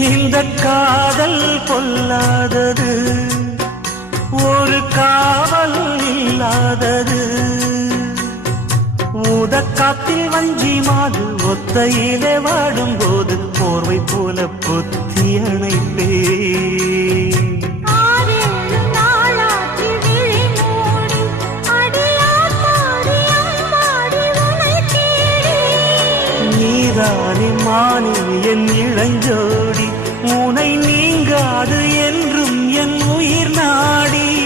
இந்த காதல் பொல்லாதது, ஒரு காவல் இல்லாதது. ஊதக்காத்தில் வஞ்சி மாது ஒத்தையிலே வாடும்போது போர்வை போல பொத்தி அணைப்பே. நீதானே மானே என் இளஞ்சோடி, உனை நீங்காது என்றும் என் உயிர் நாடி.